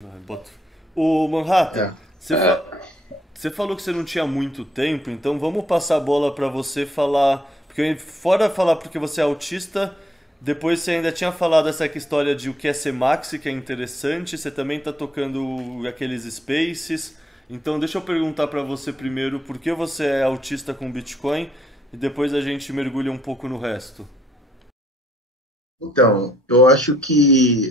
Boto. O Manhattan, É. você, você falou que você não tinha muito tempo, então vamos passar a bola pra você falar. Porque fora falar porque você é autista, depois você ainda tinha falado essa história de o que é ser maxi, que é interessante, você também tá tocando aqueles spaces. Então deixa eu perguntar pra você primeiro por que você é autista com Bitcoin e depois a gente mergulha um pouco no resto. Então, eu acho que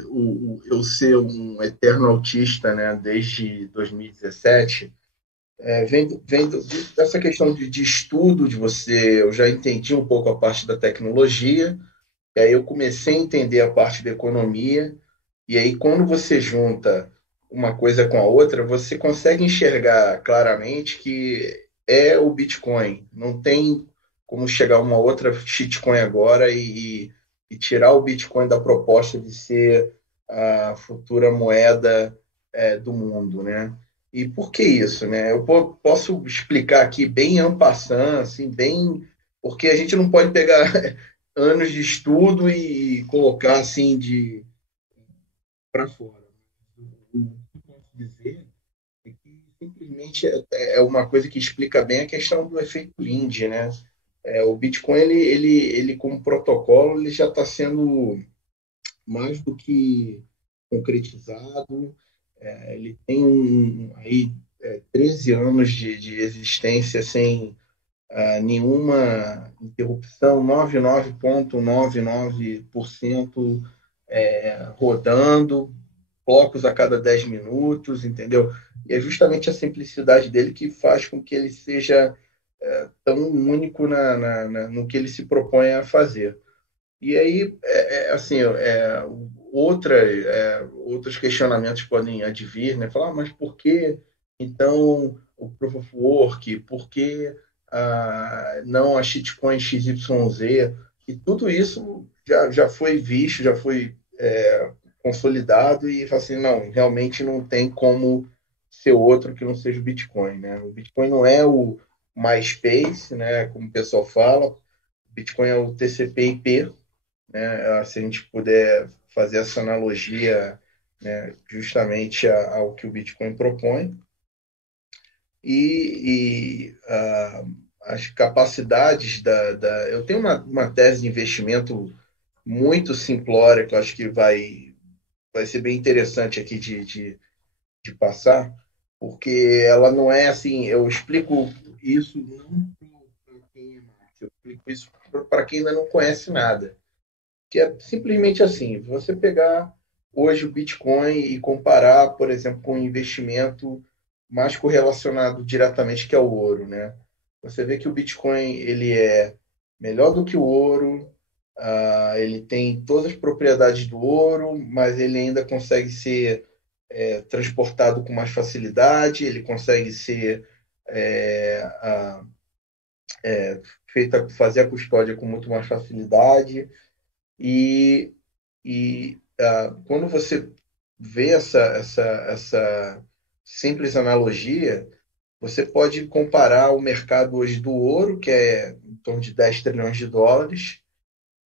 eu ser um eterno autista, né, desde 2017, dessa questão de estudo, de você. Eu já entendi um pouco a parte da tecnologia, e aí eu comecei a entender a parte da economia, e aí quando você junta uma coisa com a outra, você consegue enxergar claramente que é o Bitcoin. Não tem como chegar uma outra shitcoin agora e tirar o Bitcoin da proposta de ser a futura moeda do mundo, né? E por que isso, né? Eu posso explicar aqui bem en passant, assim, bem, porque a gente não pode pegar anos de estudo e colocar assim de para fora. O que eu posso dizer é que simplesmente é uma coisa que explica bem a questão do efeito Linde, né? O Bitcoin, ele como protocolo, ele já está sendo mais do que concretizado. Ele tem aí 13 anos de existência sem nenhuma interrupção, 99,99% rodando, blocos a cada 10 minutos, entendeu? E é justamente a simplicidade dele que faz com que ele seja tão único no que ele se propõe a fazer. E aí, assim, outros questionamentos podem advir, né? Falar, mas por que, então, o Proof of Work? Por que não a shitcoin XYZ? E tudo isso já foi visto, já foi consolidado e fala assim, não, realmente não tem como ser outro que não seja o Bitcoin, né? O Bitcoin não é o MySpace, né? Como o pessoal fala, o Bitcoin é o TCP/IP, né? Se a gente puder fazer essa analogia, né, justamente ao que o Bitcoin propõe e as capacidades eu tenho uma tese de investimento muito simplória que eu acho que vai ser bem interessante aqui de passar, porque ela não é assim, eu explico isso não para quem é marketing, eu explico isso para quem ainda não conhece nada, que é simplesmente assim, você pegar hoje o Bitcoin e comparar, por exemplo, com um investimento mais correlacionado diretamente que é o ouro, né? Você vê que o Bitcoin ele é melhor do que o ouro, ele tem todas as propriedades do ouro, mas ele ainda consegue ser transportado com mais facilidade, ele consegue ser é, a, fazer a custódia com muito mais facilidade e, quando você vê essa simples analogia, você pode comparar o mercado hoje do ouro, que é em torno de 10 trilhões de dólares,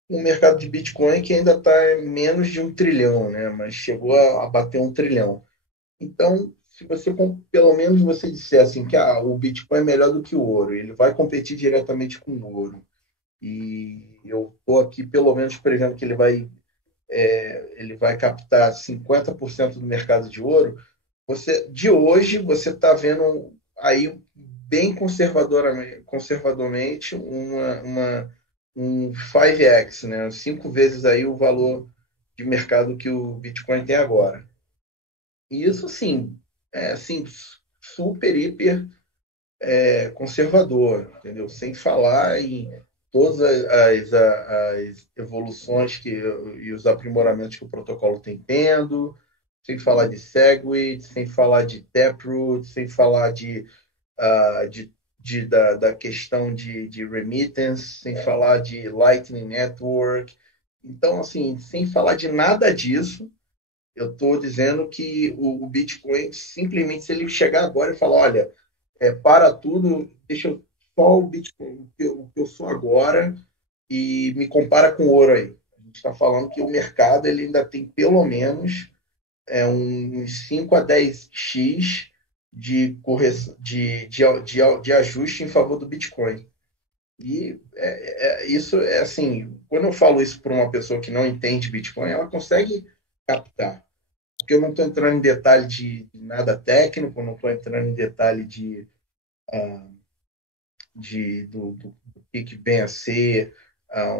com o mercado de Bitcoin, que ainda está em menos de 1 trilhão, né? Mas chegou a bater 1 trilhão. Então, se você, pelo menos você disser assim, que o Bitcoin é melhor do que o ouro, ele vai competir diretamente com o ouro. E eu estou aqui, pelo menos, prevendo que ele vai captar 50% do mercado de ouro. De hoje, você está vendo aí bem conservadormente um 5x, né? 5 vezes aí o valor de mercado que o Bitcoin tem agora. E isso, assim, é assim, super, hiper conservador, entendeu? Sem falar em todas as evoluções e os aprimoramentos que o protocolo tem tendo, sem falar de Segwit, sem falar de Taproot, sem falar da questão de remittance, sem falar de Lightning Network. Então, assim, sem falar de nada disso, eu estou dizendo que o Bitcoin, simplesmente, se ele chegar agora e falar, olha, para tudo, deixa eu só o Bitcoin, o que eu sou agora, e me compara com o ouro aí. A gente está falando que o mercado ele ainda tem pelo menos uns 5 a 10x de, correção, de ajuste em favor do Bitcoin. E isso é assim, quando eu falo isso para uma pessoa que não entende Bitcoin, ela consegue captar. Porque eu não estou entrando em detalhe de nada técnico, não estou entrando em detalhe do que vem a ser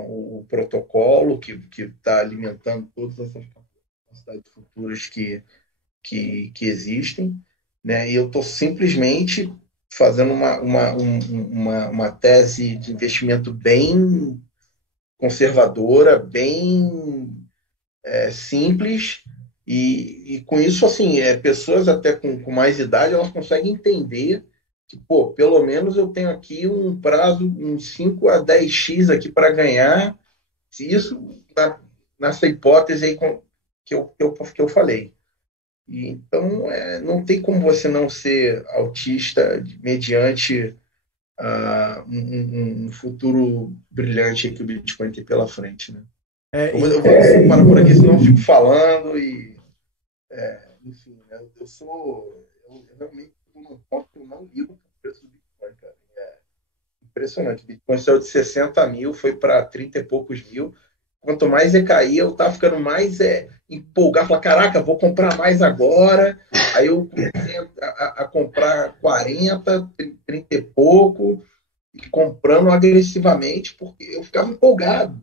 o protocolo que está alimentando todas essas capacidades futuras que existem, né? E eu estou simplesmente fazendo uma tese de investimento bem conservadora, bem simples, e com isso, assim, pessoas até com mais idade, elas conseguem entender que, pô, pelo menos eu tenho aqui um prazo, uns 5 a 10x aqui para ganhar, se isso, nessa hipótese aí que eu falei. E, então, não tem como você não ser autista mediante um futuro brilhante que o Bitcoin tem pela frente, né? É, Eu vou parar por aqui, senão eu fico falando enfim, né? Eu realmente estou num ponto que eu não ligo para o preço do Bitcoin, cara. É impressionante. O Bitcoin saiu de 60 mil, foi para 30 e poucos mil. Quanto mais caía, eu estava ficando mais empolgado. Falar, caraca, vou comprar mais agora. Aí eu comecei a comprar 40, 30 e pouco, e comprando agressivamente, porque eu ficava empolgado.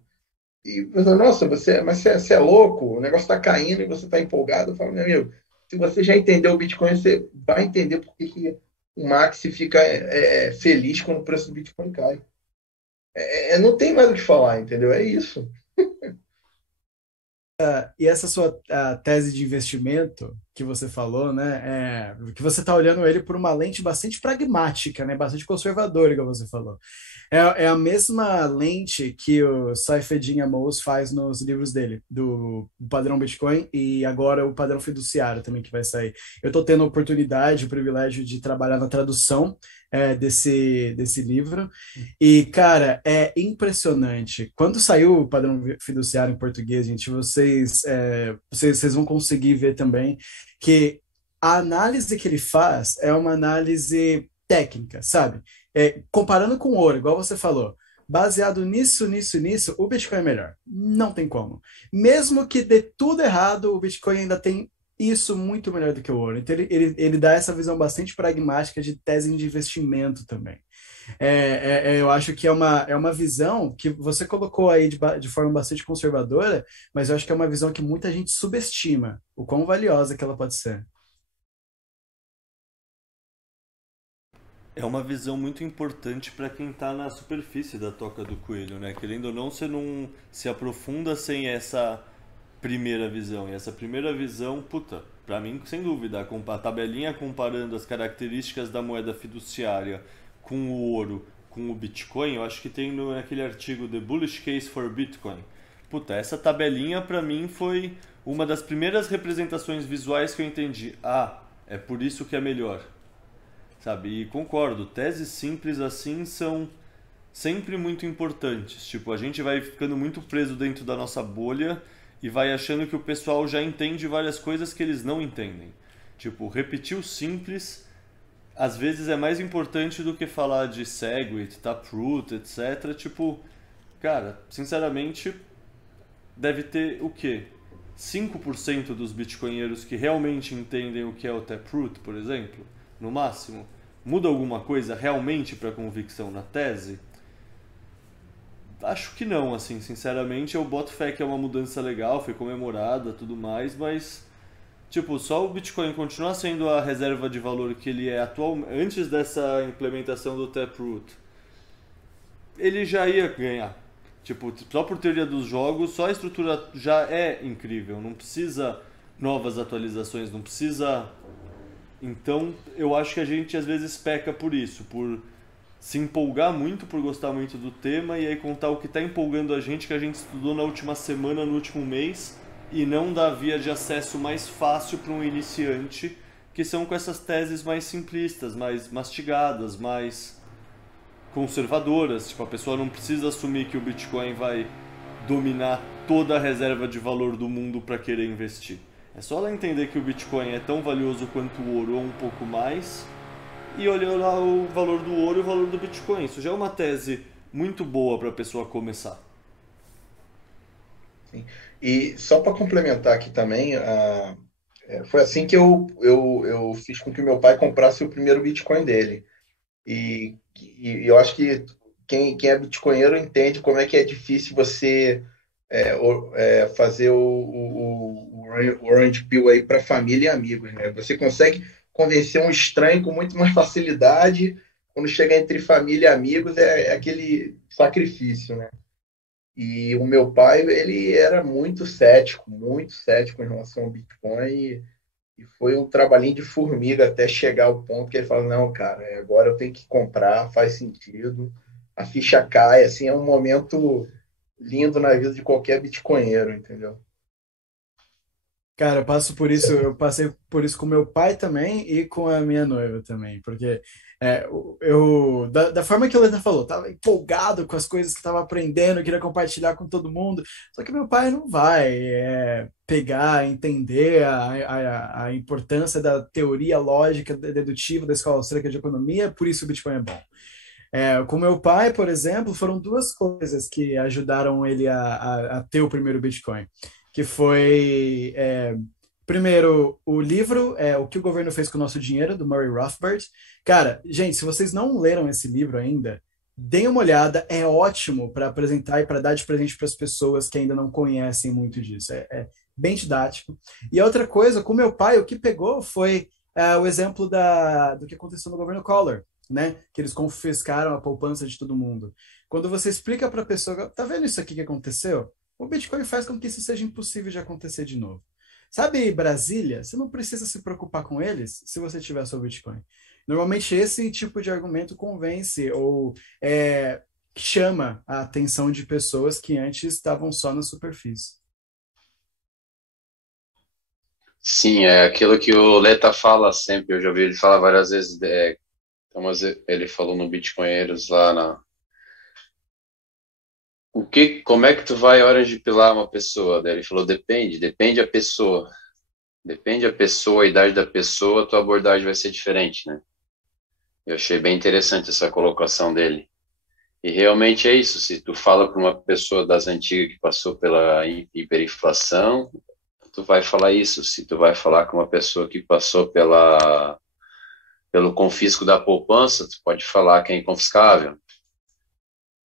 E você, nossa, você é louco, o negócio está caindo e você está empolgado. Eu falo, meu amigo, se você já entendeu o Bitcoin, você vai entender por que o Max fica feliz quando o preço do Bitcoin cai. Não tem mais o que falar, entendeu? É isso. e essa sua tese de investimento que você falou, né, que você está olhando ele por uma lente bastante pragmática, né, bastante conservadora, igual você falou. É a mesma lente que o Saifedean Ammous faz nos livros dele, do padrão Bitcoin e agora o padrão fiduciário também que vai sair. Eu estou tendo a oportunidade, o privilégio de trabalhar na tradução desse livro e, cara, é impressionante. Quando saiu o padrão fiduciário em português, gente, vocês vão conseguir ver também que a análise que ele faz é uma análise técnica, sabe? Comparando com o ouro, igual você falou, baseado nisso, o Bitcoin é melhor. Não tem como. Mesmo que dê tudo errado, o Bitcoin ainda tem isso muito melhor do que o ouro. Então, ele dá essa visão bastante pragmática de tese de investimento também. Eu acho que é uma visão que você colocou aí de forma bastante conservadora, mas eu acho que é uma visão que muita gente subestima o quão valiosa que ela pode ser. É uma visão muito importante para quem está na superfície da toca do coelho, né? Querendo ou não, você não se aprofunda sem essa primeira visão. E essa primeira visão, puta, para mim, sem dúvida, a tabelinha comparando as características da moeda fiduciária com o ouro, com o Bitcoin, eu acho que tem naquele artigo The Bullish Case for Bitcoin. Puta, essa tabelinha para mim foi uma das primeiras representações visuais que eu entendi. Ah, é por isso que é melhor. Sabe? E concordo, teses simples assim são sempre muito importantes. Tipo, a gente vai ficando muito preso dentro da nossa bolha e vai achando que o pessoal já entende várias coisas que eles não entendem. Tipo, repetir o simples às vezes é mais importante do que falar de Segwit, Taproot, etc. Tipo, cara, sinceramente, deve ter o quê? 5% dos bitcoinheiros que realmente entendem o que é o Taproot, por exemplo, no máximo. Muda alguma coisa realmente para convicção na tese? Acho que não, assim, sinceramente. Eu boto fé que é uma mudança legal, foi comemorada, tudo mais, mas tipo, só o Bitcoin continuar sendo a reserva de valor que ele é antes dessa implementação do Taproot, ele já ia ganhar. Tipo, só por teoria dos jogos, só a estrutura já é incrível, não precisa novas atualizações, não precisa. Então, eu acho que a gente às vezes peca por isso, por se empolgar muito, por gostar muito do tema e aí contar o que está empolgando a gente, que a gente estudou na última semana, no último mês, e não dar via de acesso mais fácil para um iniciante, que são com essas teses mais simplistas, mais mastigadas, mais conservadoras. Tipo, a pessoa não precisa assumir que o Bitcoin vai dominar toda a reserva de valor do mundo para querer investir. É só ela entender que o Bitcoin é tão valioso quanto o ouro ou um pouco mais e olhar lá o valor do ouro e o valor do Bitcoin. Isso já é uma tese muito boa para a pessoa começar. Sim. E só para complementar aqui também, foi assim que eu fiz com que o meu pai comprasse o primeiro Bitcoin dele. E eu acho que quem é bitcoinheiro entende como é que é difícil você fazer o Orange Pill aí para família e amigos, né? Você consegue convencer um estranho com muito mais facilidade. Quando chega entre família e amigos, é aquele sacrifício, né? E o meu pai, ele era muito cético em relação ao Bitcoin. E foi um trabalhinho de formiga até chegar ao ponto que ele fala, não, cara, agora eu tenho que comprar, faz sentido. A ficha cai, assim, é um momento lindo na vida de qualquer bitcoinheiro, entendeu? Cara, eu passei por isso com meu pai também e com a minha noiva também, porque da forma que o Leta falou, tava empolgado com as coisas que estava aprendendo, queria compartilhar com todo mundo, só que meu pai não vai pegar, entender a importância da teoria lógica dedutiva da escola austríaca de economia, por isso o Bitcoin é bom. Com meu pai, por exemplo, foram duas coisas que ajudaram ele a ter o primeiro Bitcoin, que foi, primeiro, o livro, O que o Governo Fez com o Nosso Dinheiro, do Murray Rothbard. Cara, gente, se vocês não leram esse livro ainda, deem uma olhada, é ótimo para apresentar e para dar de presente para as pessoas que ainda não conhecem muito disso. É bem didático. E outra coisa, com meu pai, o que pegou foi o exemplo do que aconteceu no governo Collor, né? Que eles confiscaram a poupança de todo mundo. Quando você explica para a pessoa, tá vendo isso aqui que aconteceu? O Bitcoin faz com que isso seja impossível de acontecer de novo. Sabe, Brasília, você não precisa se preocupar com eles se você tiver seu Bitcoin. Normalmente esse tipo de argumento convence ou chama a atenção de pessoas que antes estavam só na superfície. Sim, é aquilo que o Leta fala sempre, eu já ouvi ele falar várias vezes, mas ele falou no Bitcoinheiros lá como é que tu vai orange pilar uma pessoa? Daí ele falou, depende a pessoa. Depende a pessoa, a idade da pessoa, a tua abordagem vai ser diferente, né? Eu achei bem interessante essa colocação dele. E realmente é isso, se tu fala para uma pessoa das antigas que passou pela hiperinflação, tu vai falar isso. Se tu vai falar com uma pessoa que passou pelo confisco da poupança, tu pode falar que é inconfiscável.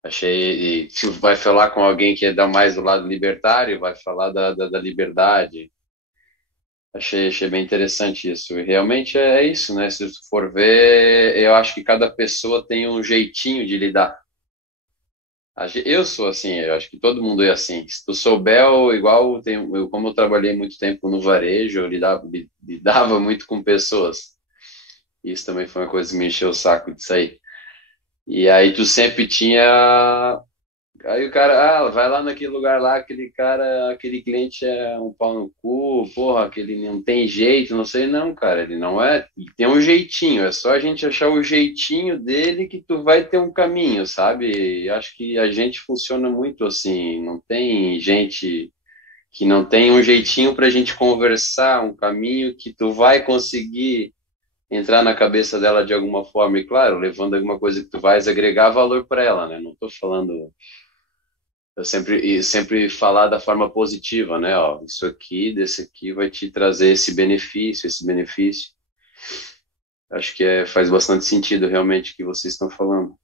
Achei, e se vai falar com alguém que é mais do lado libertário, vai falar da liberdade. Achei bem interessante isso. E realmente é isso, né? Se tu for ver, eu acho que cada pessoa tem um jeitinho de lidar. Eu sou assim, eu acho que todo mundo é assim. Se tu souber, igual como eu trabalhei muito tempo no varejo, eu lidava muito com pessoas. Isso também foi uma coisa que me encheu o saco de sair. E aí tu sempre tinha. Aí o cara, vai lá naquele lugar lá, aquele cara, aquele cliente é um pau no cu, porra, aquele não tem jeito, não sei, não, cara, ele não é, ele tem um jeitinho, é só a gente achar o jeitinho dele que tu vai ter um caminho, sabe? E acho que a gente funciona muito assim, não tem gente que não tem um jeitinho pra gente conversar, um caminho que tu vai conseguir entrar na cabeça dela de alguma forma, e claro, levando alguma coisa que tu vais agregar valor para ela, né? Não tô falando eu sempre falar da forma positiva, né? Ó, isso aqui, desse aqui vai te trazer esse benefício, esse benefício. Acho que faz bastante sentido realmente o que vocês estão falando.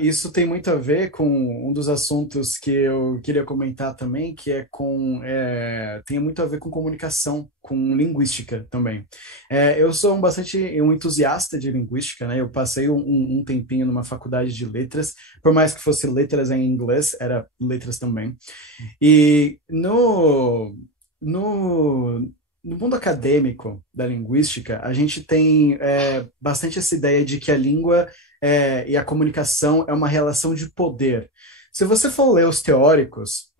Isso tem muito a ver com um dos assuntos que eu queria comentar também, que tem muito a ver com comunicação, com linguística também. Eu sou um entusiasta de linguística, né? Eu passei um tempinho numa faculdade de letras, por mais que fosse letras em inglês, era letras também. E no mundo acadêmico da linguística, a gente tem bastante essa ideia de que a língua e a comunicação é uma relação de poder. Se você for ler os teóricos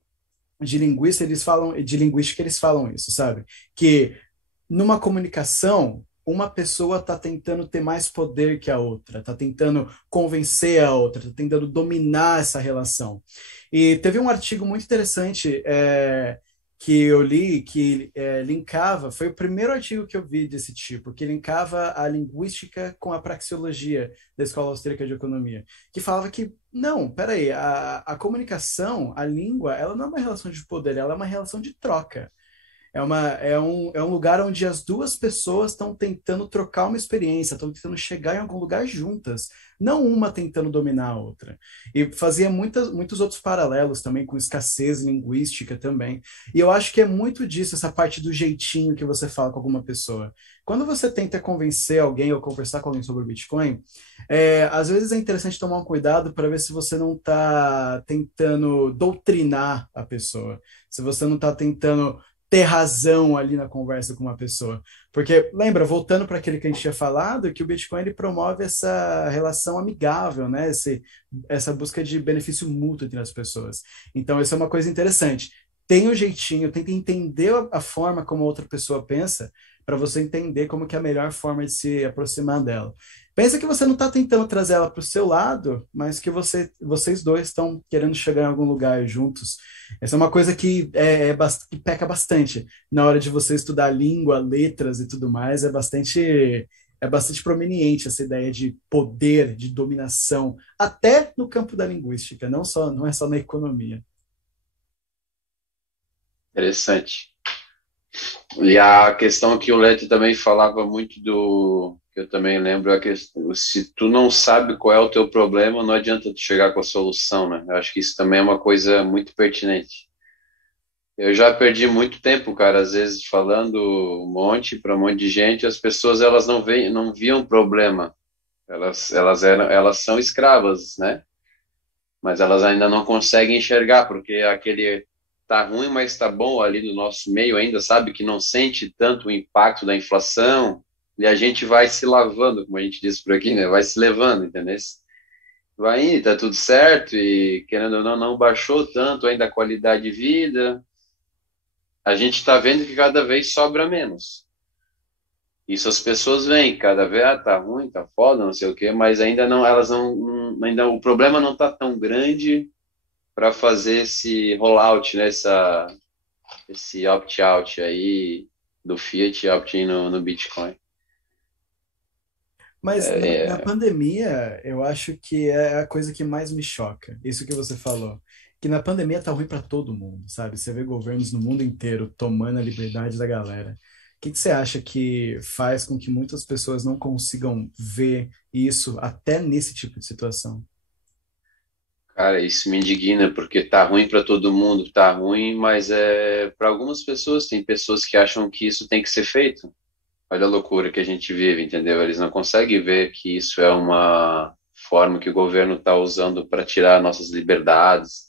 de linguística, eles falam isso, sabe? Que numa comunicação, uma pessoa está tentando ter mais poder que a outra, está tentando convencer a outra, está tentando dominar essa relação. E teve um artigo muito interessante que eu li que linkava, foi o primeiro artigo que eu vi desse tipo, que linkava a linguística com a praxeologia da Escola Austríaca de Economia, que falava que, não, peraí, a comunicação, a língua, ela não é uma relação de poder, ela é uma relação de troca. É um lugar onde as duas pessoas estão tentando trocar uma experiência, estão tentando chegar em algum lugar juntas, não uma tentando dominar a outra. E fazia muitos outros paralelos também com escassez linguística também. E eu acho que é muito disso, essa parte do jeitinho que você fala com alguma pessoa. Quando você tenta convencer alguém ou conversar com alguém sobre o Bitcoin, às vezes é interessante tomar um cuidado para ver se você não está tentando doutrinar a pessoa, se você não está tentando ter razão ali na conversa com uma pessoa. Porque, lembra, voltando para aquele que a gente tinha falado, que o Bitcoin ele promove essa relação amigável, né? Essa busca de benefício mútuo entre as pessoas. Então, isso é uma coisa interessante. Tem um jeitinho, tenta entender a forma como a outra pessoa pensa, para você entender como que é a melhor forma de se aproximar dela. Pensa que você não está tentando trazer ela para o seu lado, mas que vocês dois estão querendo chegar em algum lugar juntos. Essa é uma coisa que peca bastante na hora de você estudar língua, letras e tudo mais. É bastante prominente essa ideia de poder, de dominação, até no campo da linguística, não é só na economia. Interessante. E a questão que o Leto também falava muito que eu também lembro, é a questão, se tu não sabe qual é o teu problema, não adianta tu chegar com a solução, né? Eu acho que isso também é uma coisa muito pertinente. Eu já perdi muito tempo, cara, às vezes falando para um monte de gente, as pessoas elas não viam problema. Elas são escravas, né? Mas elas ainda não conseguem enxergar, porque aquele tá ruim, mas tá bom ali no nosso meio ainda, sabe? Que não sente tanto o impacto da inflação, e a gente vai se lavando, como a gente diz por aqui, né? Vai se levando, entendeu? Vai indo, tá tudo certo, e querendo ou não, não baixou tanto ainda a qualidade de vida. A gente tá vendo que cada vez sobra menos. Isso as pessoas veem, cada vez, tá ruim, tá foda, não sei o quê, mas ainda não, elas ainda o problema não tá tão grande para fazer esse rollout, né, esse opt-out aí do Fiat e opt-in no Bitcoin. Mas na pandemia, eu acho que é a coisa que mais me choca, isso que você falou. Que na pandemia tá ruim para todo mundo, sabe? Você vê governos no mundo inteiro tomando a liberdade da galera. O que você acha que faz com que muitas pessoas não consigam ver isso até nesse tipo de situação? Cara, isso me indigna, porque tá ruim para todo mundo, tá ruim, mas para algumas pessoas, tem pessoas que acham que isso tem que ser feito. Olha a loucura que a gente vive, entendeu? Eles não conseguem ver que isso é uma forma que o governo está usando para tirar nossas liberdades,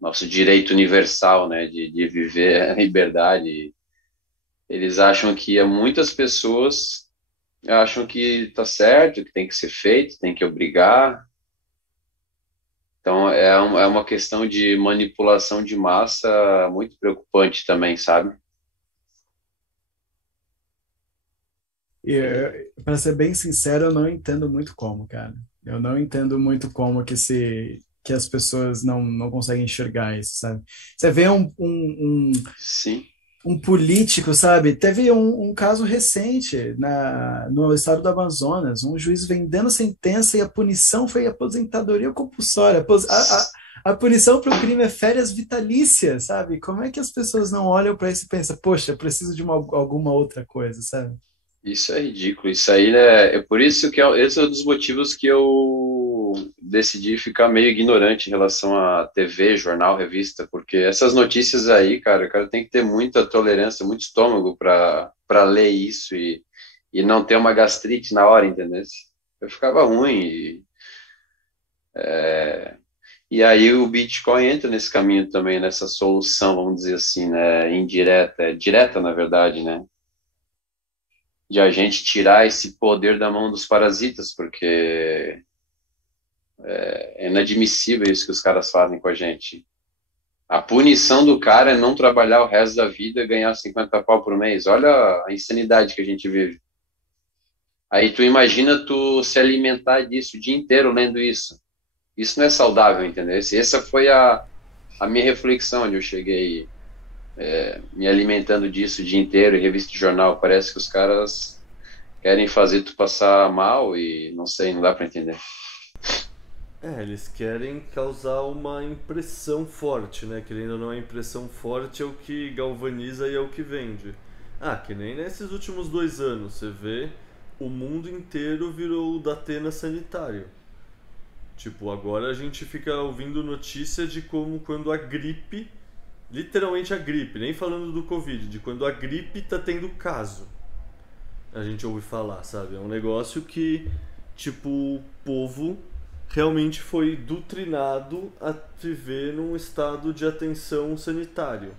nosso direito universal, né, de viver a liberdade. Eles acham que muitas pessoas acham que tá certo, que tem que ser feito, tem que obrigar. Então, é uma questão de manipulação de massa muito preocupante também, sabe? E, para ser bem sincero, eu não entendo muito como, cara. Eu não entendo muito como que as pessoas não conseguem enxergar isso, sabe? Você vê Sim, um político, sabe? Teve um caso recente no estado do Amazonas, um juiz vendendo sentença e a punição foi aposentadoria compulsória. A punição para o crime é férias vitalícias, sabe? Como é que as pessoas não olham para isso e pensam, poxa, eu preciso de alguma outra coisa, sabe? isso é ridículo. Isso aí, né, é por isso que esse é um dos motivos que eu decidi ficar meio ignorante em relação à TV, jornal, revista, porque essas notícias aí, cara, o cara tem que ter muita tolerância, muito estômago para ler isso e não ter uma gastrite na hora, entendeu? Eu ficava ruim. E aí o Bitcoin entra nesse caminho também, nessa solução, vamos dizer assim, né, indireta, direta, na verdade, né? De a gente tirar esse poder da mão dos parasitas, porque é inadmissível isso que os caras fazem com a gente. A punição do cara é não trabalhar o resto da vida e ganhar 50 pau por mês. Olha a insanidade que a gente vive. Aí tu imagina tu se alimentar disso o dia inteiro lendo isso. Isso não é saudável, entendeu? Essa foi a minha reflexão onde eu cheguei me alimentando disso o dia inteiro, em revista de jornal. Parece que os caras querem fazer tu passar mal e não sei, não dá pra entender. Eles querem causar uma impressão forte, né? Querendo ou não, a impressão forte é o que galvaniza e é o que vende. Ah, que nem nesses últimos 2 anos, você vê, o mundo inteiro virou o Datena sanitário. Tipo, agora a gente fica ouvindo notícia de como quando a gripe, literalmente a gripe, nem falando do Covid, de quando a gripe tá tendo caso. A gente ouve falar, sabe? É um negócio que, tipo, o povo realmente foi doutrinado a viver num estado de atenção sanitário.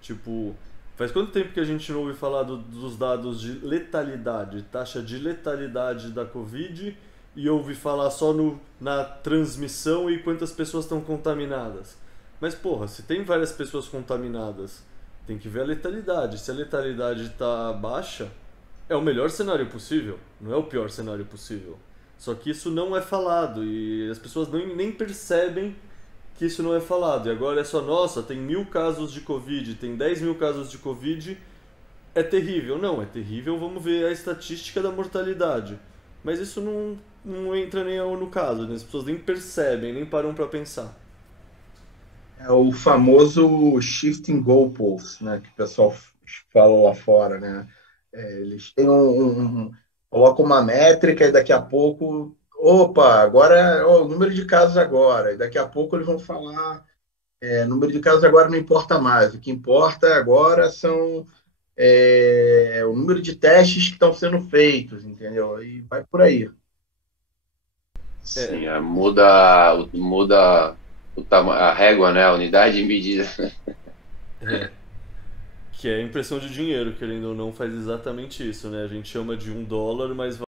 Tipo, faz quanto tempo que a gente não ouve falar dos dados de letalidade, taxa de letalidade da Covid, e ouve falar só na transmissão e quantas pessoas estão contaminadas? Mas, porra, se tem várias pessoas contaminadas, tem que ver a letalidade. Se a letalidade está baixa, é o melhor cenário possível, não é o pior cenário possível. Só que isso não é falado e as pessoas nem percebem que isso não é falado. E agora é só, nossa, tem 1.000 casos de Covid, tem 10.000 casos de Covid, é terrível. Não, é terrível, vamos ver a estatística da mortalidade. Mas isso não entra nem no caso, né? As pessoas nem percebem, nem param pra pensar. É o famoso shifting goalposts, né, que o pessoal fala lá fora, né? Eles têm colocam uma métrica e daqui a pouco, opa, agora é o número de casos agora, e daqui a pouco eles vão falar, número de casos agora não importa mais, o que importa agora são o número de testes que estão sendo feitos, entendeu? E vai por aí. É, Sim, muda a régua, né? A unidade de medida. é. Que é impressão de dinheiro, querendo ou não, faz exatamente isso, né? A gente chama de $1, mas